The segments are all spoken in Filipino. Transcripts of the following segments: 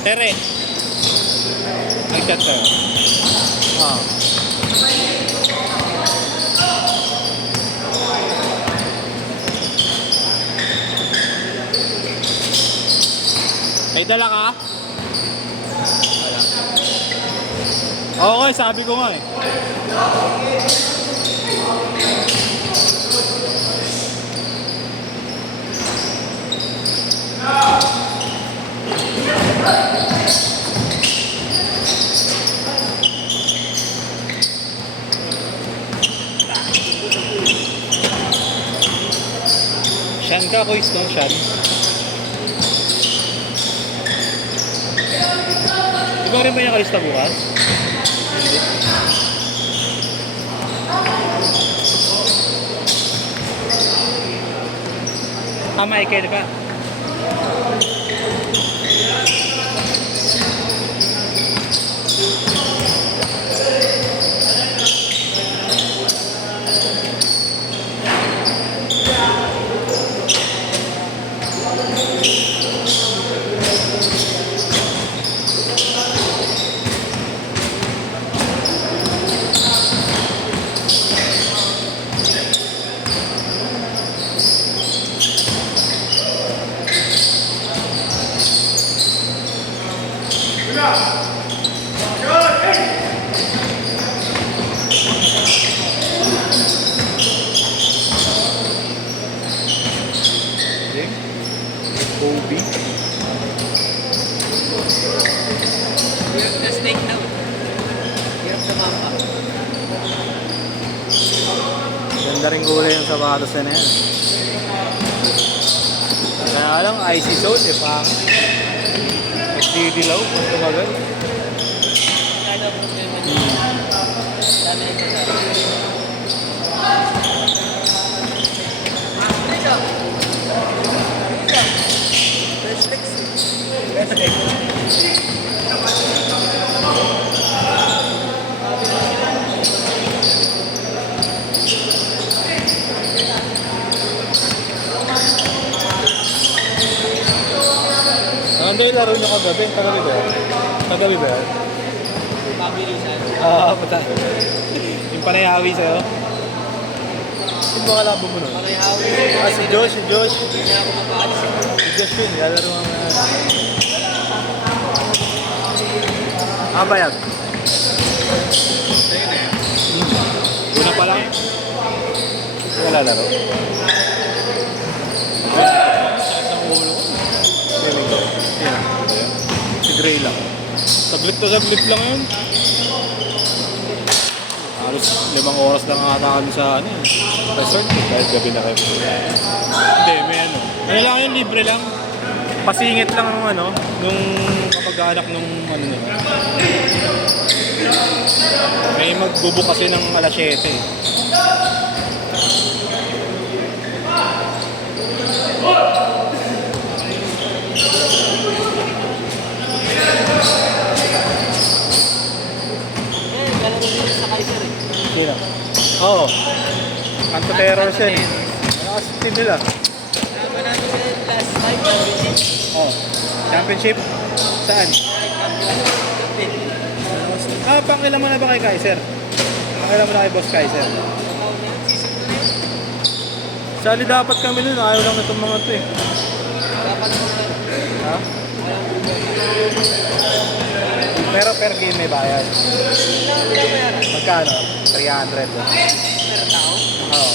Tere. Nag-chat sa'yo. Ah. May dala ka? Okay, sabi ko nga eh. Shan ka, quiz no? Shan. Di ba rin ba yung kalista bukas? Hindi. Michael ka. Kobe. Hirap na snake now. Hirap na mapa. Ganda rin kulay yung sapatos na yan. Kaya lang, icy sole, eh, pang. SDD law, kung tumagal. Kaya problema niya. Dami ito na. Ano yung laro nyo kagabi? Kagabi ba? Kagabi ba? Pabilisan. Puta. Yung panayawi sa'yo? Sino ba kalabo mo nun? Panayawi. Si Josh, si Josh. Hindi na ako mapaalis. Si Josh yun, lalaro mga... Bayag? Una pa lang? Wala laro? Si Gray lang. Saglit lang yun. Halos 5 oras lang ata kami sa resort. Dahil gabi na kayo. Hindi, may ano. Ano lang yun, libre lang. Pasingit lang nung nung kapag-anak nung nila. May magbubo kasi ng alas 7. Dalawa dito sa Kaiser eh. Sino? Oo. Anto-terror siya eh. Ano kasi team nila? Tama natin sa last time. Oo. Championship? Saan? Pangilan mo na ba kay Kaiser? Pangilan mo na kay Boss Kaiser? Sali dapat kami nun. Ayaw lang itong mga ito eh. Dapat naman. Ha? Pero per game may bayad. Magkano? 300. Per tao? Oo.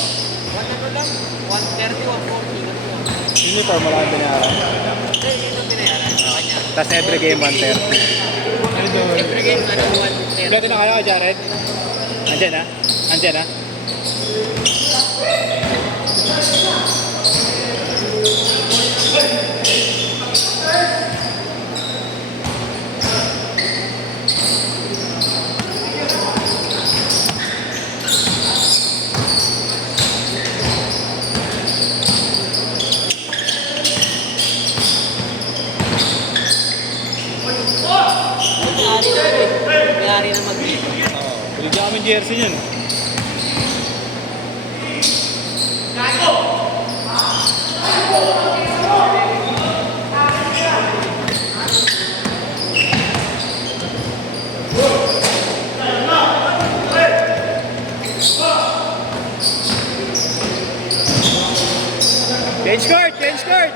Ano lang? 130, 140. Uniform wala kang binayaran. Hindi, yun ang binayaran. Kanya. Tapos every game 130. Every game, 130. Dito na kayo, Jared? Andyan na? Andyan na? May-ari na mag-game. Bili kami jersey niyan.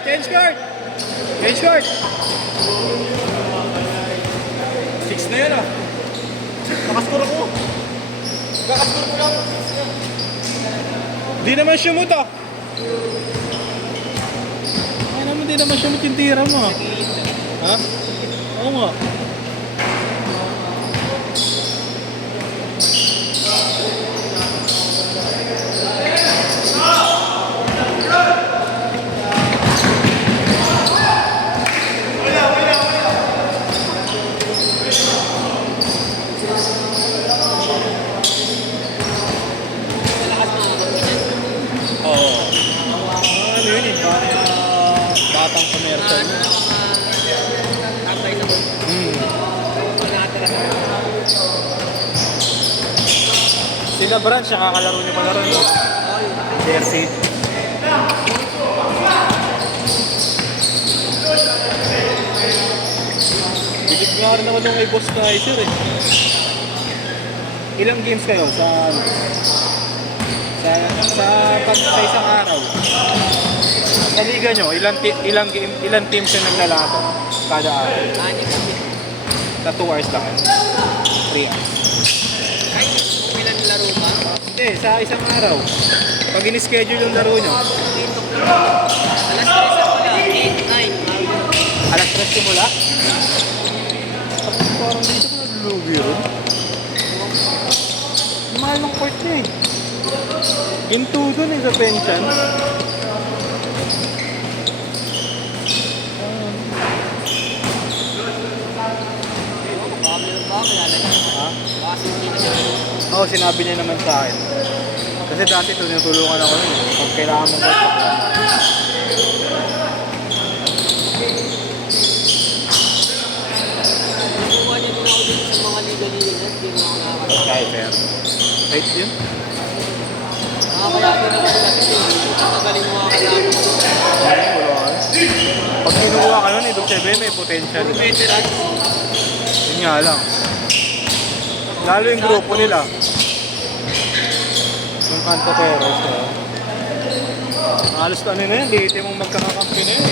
Change card! Change card! 6 na yun ah. Nakaskuro ko. Nakaskuro ko lang. Di naman sumut ah. Ay naman, di naman sumut yung tira mo ah. Ha? Oo nga. Oo. Ano yun eh, batang commercial. Tambay sa buong. Nakatira sa Sila Brad, siya kakalaro niyo palaro niyo. Jersey. Bilig nga rin naman nung may boss na Kaiser eh. Ilang games kayo sa sa isang araw? Sa liga nyo, ilang teams yung naglalato kada araw? Anim kami. Sa 2 hours lang. 3 hours. Ay, ilan laro ba? Hindi, sa isang araw. Pag in-schedule yung laro nyo, Dito ko. Alas 3 ako na. 8, 9. alas 3 simula. Parang dito ko naglulubi rin. Mahal ng court niya eh. Ginto dun eh sa pension. Baka meron ba? Kilala niya. Ha? Baka hindi na siya. Oo, sinabi niya naman sa akin. Kasi dati tinutulungan ako nun. Pag kailangan mong court, Nakuha niya din ako dito sa mga liga-liga. Hindi mo ako nakakatawa. kaya fair. Right yun? Nakakaya din naman kasi. Natagaling mo mga kalaro. Pag kinukuha ka nun, ibig sabihin may potential. Veterans. Yun nga lang. Lalo yung grupo nila. Yung Kanto Perez. Halos ano na yun, dito mong magkakakampi na yun.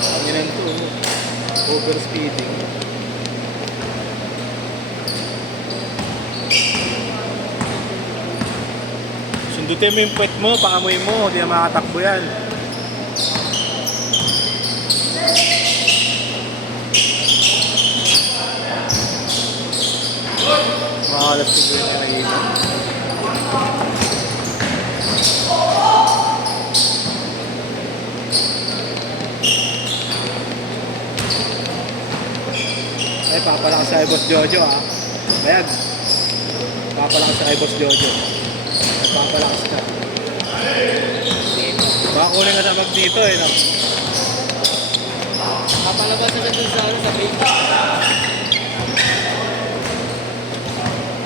Ang yan to. Overspeeding. Sundutin mo yung puwet mo, paamoy mo, hindi na makatakbo yan. Makakalap siguro niya na ilan. Ay, papalakas sa Boss Jojo ha. Bayag. Papalakas sa Boss Jojo. Papalakas ka. Baka kunin ka sa mag dito eh. No? Kapalabas na dun sa ano, sa page.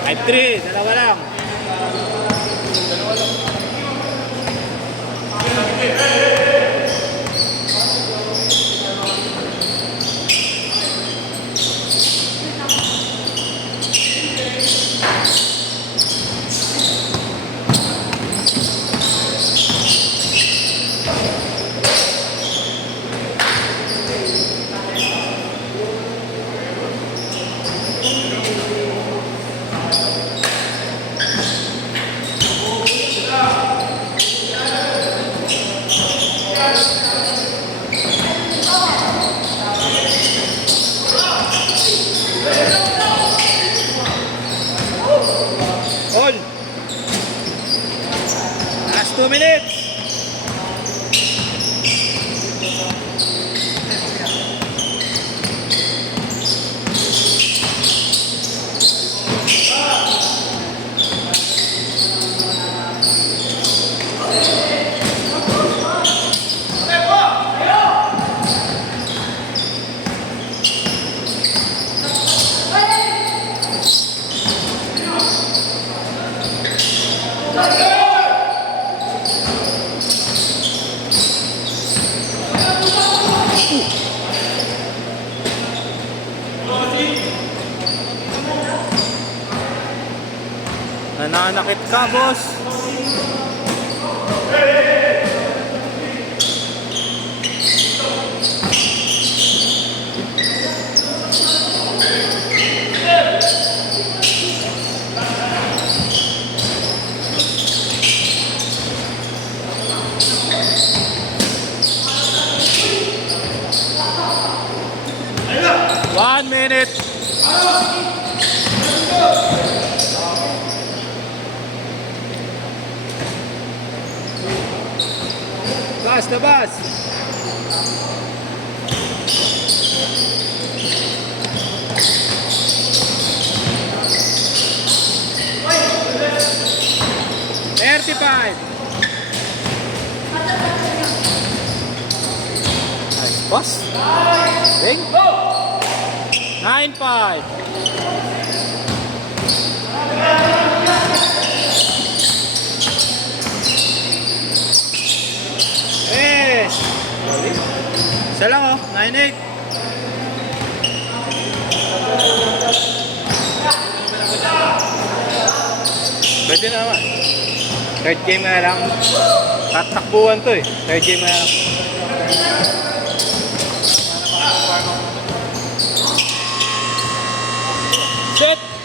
Ay, 3. Dalawa lang. All. Last 2 minutes. Nananakit ka, boss. minute. Bas na bas. Nice pass. Okay. 9-5. Yes. Isa lang oh. 9-8. Pwede naman. Third game na lang. Tatakbuhan to eh. Third game na lang. Set!